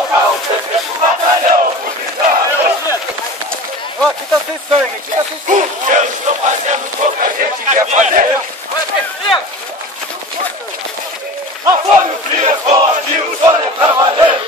colocar o PP pro batalhão, pro brigado. Ó, aqui tá sem sangue, aqui tá sem sangue. O que eu estou fazendo, pouca gente quer fazer. A fome, o frio é forte, o sol é pra valer.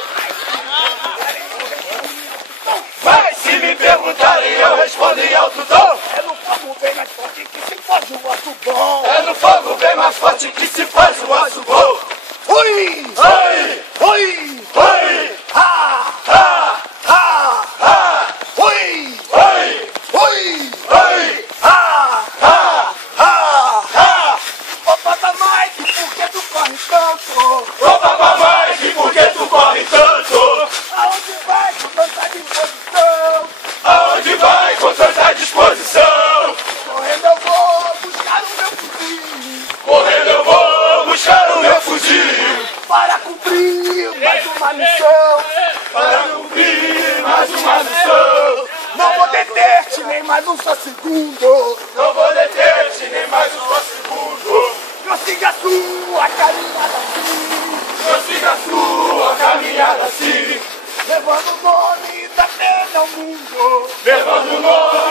Mas se me perguntarem, eu respondo em alto tom. É no fogo bem mais forte que se faz o aço bom. É no fogo bem mais forte que se faz o aço bom. Oi! Oi! Oi! Oi! Ha! Ha! Ha! Ha! Oi! Oi! Oi! Oi! Ha! Ha! Ha! Ha! Ô Papa Mike, por que tu corre tanto? Ô Papa Mike, por que tu corre tanto? Aonde vai com tanta disposição? Aonde vai com tanta disposição? Correndo eu vou buscar o meu fuzil Correndo eu vou buscar o meu fuzil para cumprir mais uma missão. para cumprir mais uma missão. Não vou deter-te nem mais um só segundo. Não vou deter-te nem mais um só segundo. Prossiga a sua caminhada assim, Prossiga a sua caminhada assim, levando o nome da pena ao mundo. levando o nome